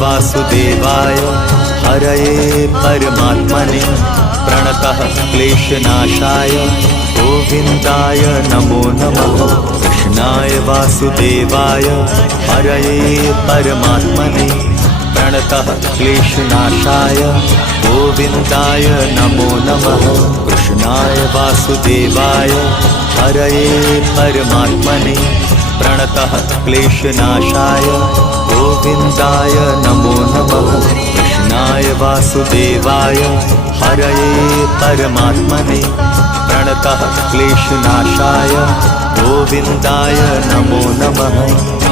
वासुदेवाय हरये परमात्मने प्रणतः क्लेशनाशाय गोविन्दाय नमो नमः। कृष्णाय वासुदेवाय हरये परमात्मने प्रणतः क्लेशनाशाय गोविन्दाय नमो नमः। कृष्णाय वासुदेवाय हरये परमात्मने प्रणतः क्लेशनाशाय गोविन्दाय नमो नमः। कृष्णाय वासुदेवाय हरये परमात्मने प्रणतः क्लेशनाशाय गोविन्दाय नमो नमः।